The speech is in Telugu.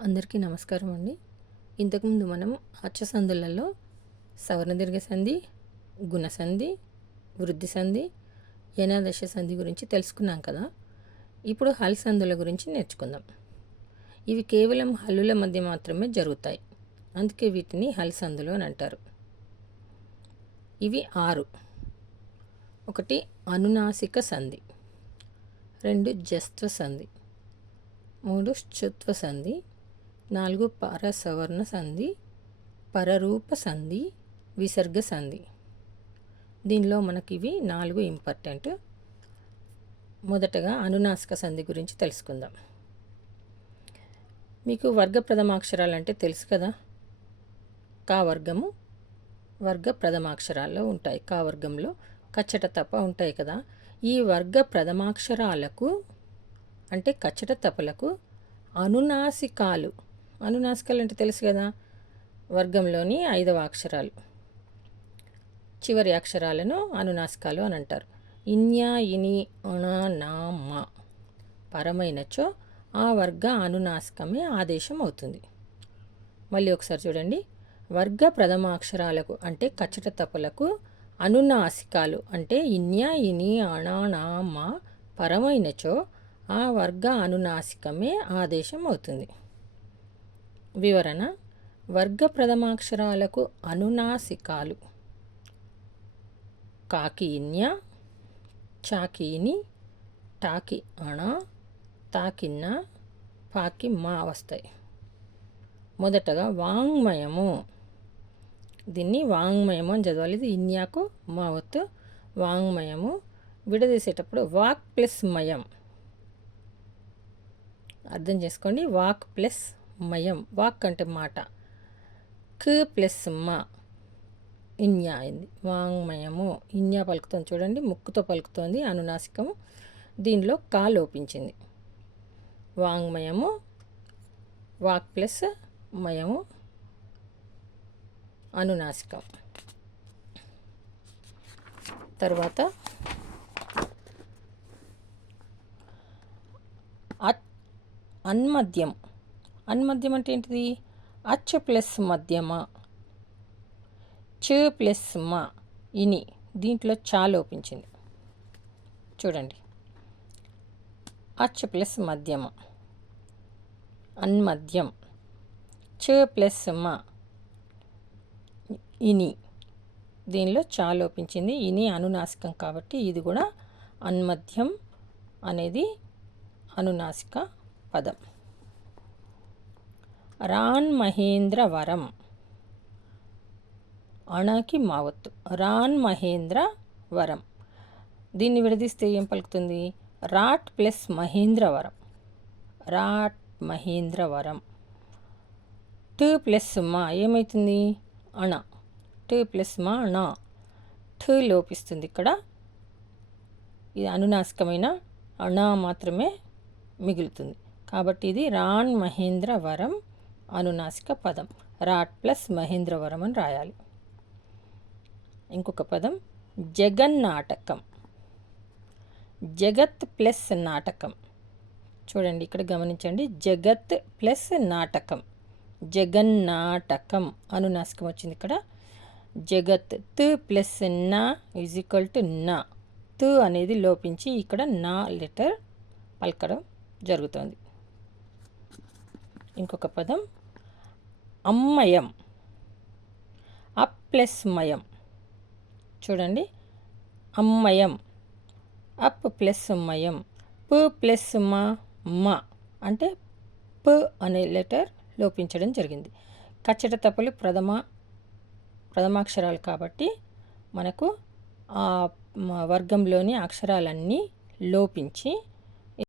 అందరికీ నమస్కారం అండి. ఇంతకుముందు మనం అచ్చసందులలో సవర్ణదీర్ఘ సంధి, గుణసంధి, వృద్ధి సంధి, ఏనాదశ సంధి గురించి తెలుసుకున్నాం కదా. ఇప్పుడు హల్ సంధుల గురించి నేర్చుకుందాం. ఇవి కేవలం హల్లుల మధ్య మాత్రమే జరుగుతాయి, అందుకే వీటిని హల్ సంధులు అని అంటారు. ఇవి 6. 1 అనునాసిక సంధి, 2 జస్త్వ సంధి, 3 శుత్వ సంధి, 4 పరసవర్ణ సంధి, పరరూప సంధి, విసర్గ సంధి. దీనిలో మనకి ఇవి 4 ఇంపార్టెంట్. మొదటగా అనునాసిక సంధి గురించి తెలుసుకుందాం. మీకు వర్గ ప్రథమాక్షరాలు అంటే తెలుసు కదా. కా వర్గము వర్గ ప్రథమాక్షరాల్లో ఉంటాయి. కా వర్గంలో కచ్చట తప్ప ఉంటాయి కదా. ఈ వర్గ ప్రథమాక్షరాలకు అంటే కచ్చట తపలకు అనునాసికాలు అంటే తెలుసు కదా. వర్గంలోని 5వ అక్షరాలు, చివరి అక్షరాలను అనునాసికాలు అని అంటారు. ఇన్యా, ఇని, అణ, నా, మా పరమైనచో ఆ వర్గ అనునాసికమే ఆదేశం అవుతుంది. మళ్ళీ ఒకసారి చూడండి. వర్గ ప్రథమాక్షరాలకు అంటే కచ్చట తపలకు అనునాసికాలు అంటే ఇన్యా, ఇని, అణ, నా, మా పరమైనచో ఆ వర్గ అనునాసికమే ఆదేశం అవుతుంది. వివరణ: వర్గ ప్రథమాక్షరాలకు అనునాసికాలు కాకి ఇన్య, చాకి ఇని, టాకి అణ, తాకిన్న, పాకి మా వస్తాయి. మొదటగా వాంగ్మయము. దీన్ని వాంగ్మయము అని చదవాలి. ఇది ఇన్యాకు మా వత్తు వాంగ్మయము. విడదీసేటప్పుడు వాక్ ప్లస్ మయం. అర్థం చేసుకోండి. వాక్ ప్లస్ మయం. వాక్ అంటే మాట, క్ ప్లస్ మా ఇన్యా అయింది. వాంగ్మయము. ఇన్యా పలుకుతుంది చూడండి, ముక్కుతో పలుకుతోంది అనునాసికము. దీనిలో కా లోపించింది. వాంగ్మయము, వాక్ ప్లస్ మయము, అనునాసికం. తర్వాత అన్మద్యం. అన్మద్యం అంటే ఏంటిది? అచ్ ప్లస్ మధ్యమ, చ ప్లస్ మా ఇని. దీంట్లో చా లోపించింది చూడండి. అచ్ ప్లస్ మధ్యమ, అన్మద్యం. చ ప్లస్ మా ఇని. దీనిలో చా లోపించింది. ఇని అనునాసికం కాబట్టి ఇది కూడా అన్మద్యం అనేది అనునాసిక పదం. రాన్ మహేంద్ర వరం. అణకి మావత్తు. రాన్ మహేంద్ర వరం. దీన్ని విడదీస్తే ఏం పలుకుతుంది? రాట్ ప్లస్ మహేంద్రవరం. రాట్ మహేంద్రవరం. ట్ ప్లస్ మా ఏమవుతుంది? అణ. ట్ ప్లస్ మా అణ. ఠ్ లోపిస్తుంది ఇక్కడ. ఇది అనునాసికమైన అణ మాత్రమే మిగులుతుంది. కాబట్టి ఇది రాన్ మహేంద్రవరం అనునాసిక పదం. రాట్ ప్లస్ మహేంద్రవరం అని రాయాలి. ఇంకొక పదం జగన్నాటకం. జగత్ ప్లస్ నాటకం. చూడండి ఇక్కడ గమనించండి. జగత్ ప్లస్ నాటకం. జగన్నాటకం అనునాసికం వచ్చింది ఇక్కడ. జగత్ త్ ప్లస్ నా ఈజ్ ఈక్వల్ టు నా. త్ అనేది లోపించి ఇక్కడ నా లెటర్ పలకడం జరుగుతుంది. ఇంకొక పదం అమ్మయం. అప్ ప్లస్ మయం. చూడండి. అమ్మయం. అప్ ప్లస్ మయం. ప్ ప్లస్ మా అంటే ప అనే లెటర్ లోపించడం జరిగింది. కచ్చట తప్పులు ప్రథమాక్షరాలు కాబట్టి మనకు ఆ వర్గంలోని అక్షరాలన్నీ లోపించి